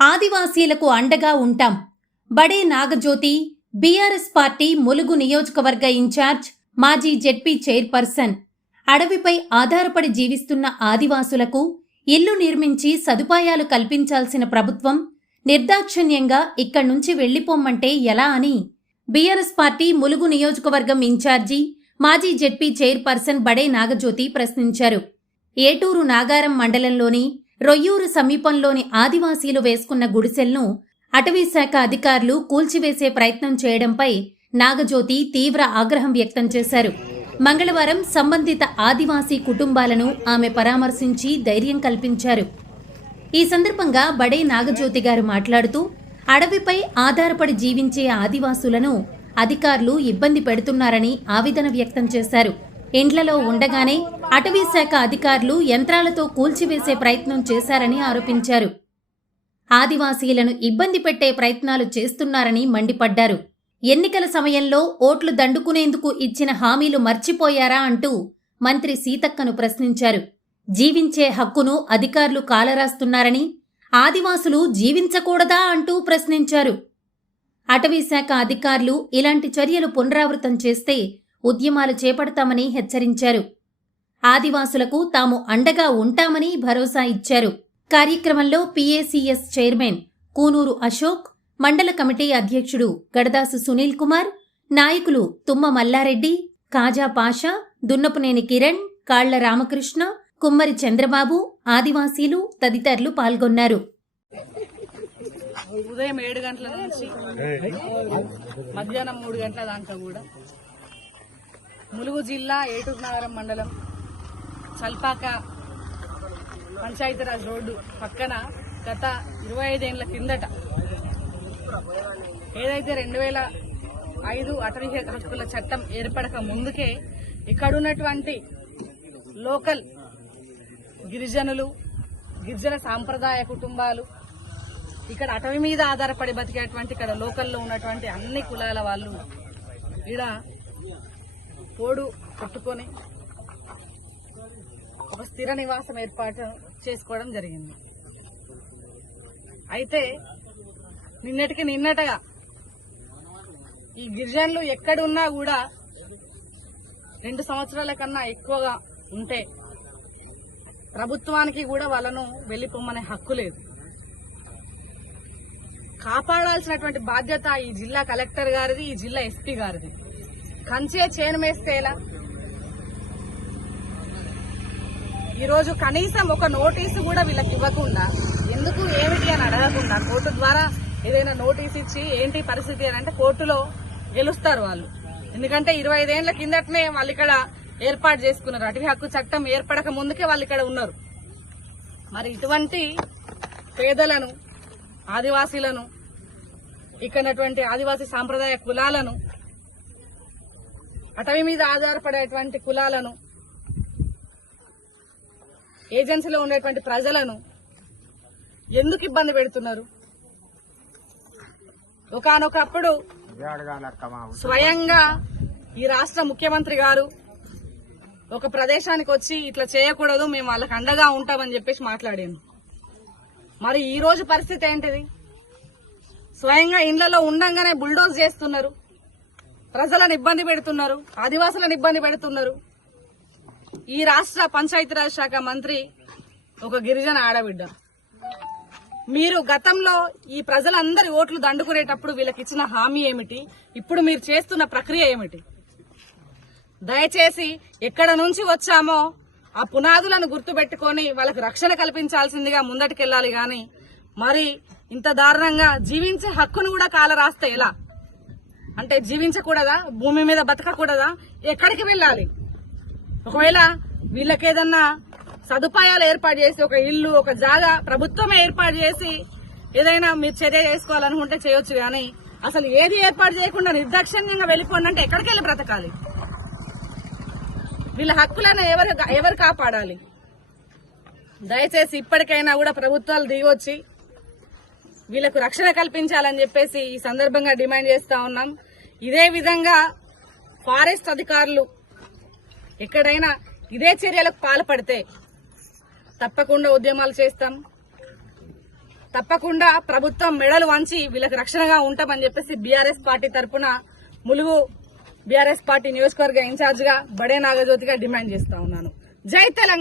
ఆదివాసీలకు అండగా ఉంటాం. Bade Nagajyothi BRS party Mulugu నియోజకవర్గ ఇన్ఛార్జ్ మాజీ జెడ్పీ చైర్పర్సన్. అడవిపై ఆధారపడి జీవిస్తున్న ఆదివాసులకు ఇల్లు నిర్మించి సదుపాయాలు కల్పించాల్సిన ప్రభుత్వం నిర్దాక్షిణ్యంగా ఇక్కడ్నుంచి వెళ్ళిపోమ్మంటే ఎలా అని బీఆర్ఎస్ పార్టీ ములుగు నియోజకవర్గం ఇన్ఛార్జి మాజీ జెడ్పీ చైర్పర్సన్ బడే నాగజ్యోతి ప్రశ్నించారు. ఏటూరు నాగారం మండలంలోని రొయ్యూరు సమీపంలోని ఆదివాసీలు వేసుకున్న గుడిసెలను అటవీశాఖ అధికారులు కూల్చివేసే ప్రయత్నం చేయడంపై నాగజ్యోతి తీవ్ర ఆగ్రహం వ్యక్తం చేశారు. మంగళవారం సంబంధిత ఆదివాసీ కుటుంబాలను ఆమె పరామర్శించి ధైర్యం కల్పించారు. ఈ సందర్భంగా బడే నాగజ్యోతి గారు మాట్లాడుతూ అడవిపై ఆధారపడి జీవించే ఆదివాసులను అధికారులు ఇబ్బంది పెడుతున్నారని ఆవేదన వ్యక్తం చేశారు. ఇండ్లలో ఉండగానే అటవీ శాఖ అధికారులు యంత్రాలతో కూల్చివేసే ప్రయత్నం చేశారని ఆరోపించారు. ఆదివాసీలను ఇబ్బంది పెట్టే ప్రయత్నాలు చేస్తున్నారని మండిపడ్డారు. ఎన్నికల సమయంలో ఓట్లు దండుకునేందుకు ఇచ్చిన హామీలు మర్చిపోయారా అంటూ మంత్రి సీతక్కను ప్రశ్నించారు. జీవించే హక్కును అధికారులు కాలరాస్తున్నారని ఆదివాసులు జీవించకూడదా అంటూ ప్రశ్నించారు. అటవీశాఖ అధికారులు ఇలాంటి చర్యలు పునరావృతం చేస్తే ఉద్యమాలు చేపడతామని హెచ్చరించారు. ఆదివాసులకు తాము అండగా ఉంటామని భరోసా ఇచ్చారు. కార్యక్రమంలో పీఏసీఎస్ చైర్మన్ కూనూరు అశోక్ మండల కమిటీ అధ్యక్షుడు గడదాసు సునీల్ కుమార్ నాయకులు తుమ్మ మల్లారెడ్డి కాజా పాషా దున్నపునేని కిరణ్ కాళ్ళ రామకృష్ణ కుమ్మరి చంద్రబాబు ఆదివాసీలు తదితరులు పాల్గొన్నారు. ఉదయం ఏడు గంటల నుంచి మధ్యాహ్నం మూడు గంటల దాకా కూడా ములుగు జిల్లా ఏటూరు నగరం మండలం చల్పాక పంచాయతీరాజ్ రోడ్డు పక్కన గత ఇరవై ఐదేళ్ళ కిందట ఏదైతే రెండు వేల ఐదు అటవీ హక్కుల చట్టం ఏర్పడక ముందుకే ఇక్కడున్నటువంటి లోకల్ గిరిజనులు గిరిజన సాంప్రదాయ కుటుంబాలు ఇక్కడ అటవీ మీద ఆధారపడి బతికేటువంటి ఇక్కడ లోకల్లో ఉన్నటువంటి అన్ని కులాల వాళ్ళు ఈడ పోడు కొట్టుకొని ఒక స్థిర నివాసం ఏర్పాటు చేసుకోవడం జరిగింది. అయితే నిన్నటికి నిన్నటగా ఈ గిరిజనులు ఎక్కడున్నా కూడా రెండు సంవత్సరాల కన్నా ఎక్కువగా ఉంటే ప్రభుత్వానికి కూడా వాళ్ళను వెళ్ళిపోమ్మనే హక్కు లేదు. కాపాడాల్సినటువంటి బాధ్యత ఈ జిల్లా కలెక్టర్ గారిది ఈ జిల్లా ఎస్పీ గారిది. కంచే చేను మేస్తే ఈరోజు కనీసం ఒక నోటీసు కూడా వీళ్ళకి ఇవ్వకుండా ఎందుకు ఏమిటి అని అడగకుండా కోర్టు ద్వారా ఏదైనా నోటీస్ ఇచ్చి ఏంటి పరిస్థితి అని అంటే కోర్టులో గెలుస్తారు వాళ్ళు. ఎందుకంటే ఇరవై ఐదేళ్ళ కిందటనే వాళ్ళు ఇక్కడ ఏర్పాటు చేసుకున్నారు. అటవీ హక్కు చట్టం ఏర్పడక ముందుకే వాళ్ళు ఇక్కడ ఉన్నారు. మరి ఇటువంటి పేదలను ఆదివాసీలను ఇక్కడటువంటి ఆదివాసీ సాంప్రదాయ కులాలను అటవీ మీద ఆధారపడేటువంటి కులాలను ఏజెన్సీలో ఉండేటువంటి ప్రజలను ఎందుకు ఇబ్బంది పెడుతున్నారు? ఒకనొకప్పుడు స్వయంగా ఈ రాష్ట్ర ముఖ్యమంత్రి గారు ఒక ప్రదేశానికి వచ్చి ఇట్లా చేయకూడదు మేము వాళ్ళకి అండగా ఉంటామని చెప్పేసి మాట్లాడాను మరి ఈ రోజు పరిస్థితి ఏంటిది? స్వయంగా ఇండ్లలో ఉండంగానే బుల్డోజ్ చేస్తున్నారు. ప్రజలను ఇబ్బంది పెడుతున్నారు ఆదివాసులను ఇబ్బంది పెడుతున్నారు. ఈ రాష్ట్ర పంచాయతీరాజ్ శాఖ మంత్రి ఒక గిరిజన ఆడబిడ్డ. మీరు గతంలో ఈ ప్రజలందరి ఓట్లు దండుకునేటప్పుడు వీళ్ళకి ఇచ్చిన హామీ ఏమిటి? ఇప్పుడు మీరు చేస్తున్న ప్రక్రియ ఏమిటి? దయచేసి ఎక్కడ నుంచి వచ్చామో ఆ పునాదులను గుర్తుపెట్టుకొని వాళ్ళకి రక్షణ కల్పించాల్సిందిగా ముందటికెళ్ళాలి గాని మరి ఇంత దారుణంగా జీవించే హక్కును కూడా కాలరాస్తే ఎలా? అంటే జీవించకూడదా? భూమి మీద బతకకూడదా? ఎక్కడికి వెళ్ళాలి? ఒకవేళ వీళ్ళకేదన్నా సదుపాయాలు ఏర్పాటు చేసి ఒక ఇల్లు ఒక జాగా ప్రభుత్వమే ఏర్పాటు చేసి ఏదైనా మీరు చర్య చేసుకోవాలనుకుంటే చేయొచ్చు కానీ అసలు ఏది ఏర్పాటు చేయకుండా నిర్దాక్షిణ్యంగా వెళ్ళిపోండి అంటే ఎక్కడికి వెళ్ళి బ్రతకాలి? వీళ్ళ హక్కులను ఎవరు ఎవరు కాపాడాలి? దయచేసి ఇప్పటికైనా కూడా ప్రభుత్వాలు దిగొచ్చి వీళ్ళకు రక్షణ కల్పించాలని చెప్పేసి ఈ సందర్భంగా డిమాండ్ చేస్తా ఉన్నాం. ఇదే విధంగా ఫారెస్ట్ అధికారులు ఎక్కడైనా ఇదే చర్యలకు పాల్పడితే తప్పకుండా ఉద్యమాలు చేస్తాం. తప్పకుండా ప్రభుత్వం మెడలు వంచి వీళ్ళకి రక్షణగా ఉంటామని చెప్పేసి బీఆర్ఎస్ పార్టీ తరపున ములుగు బీఆర్ఎస్ పార్టీ నియోజకవర్గ ఇన్ఛార్జ్గా బడే నాగజ్యోతిగా డిమాండ్ చేస్తా ఉన్నాను. జై తెలంగాణ!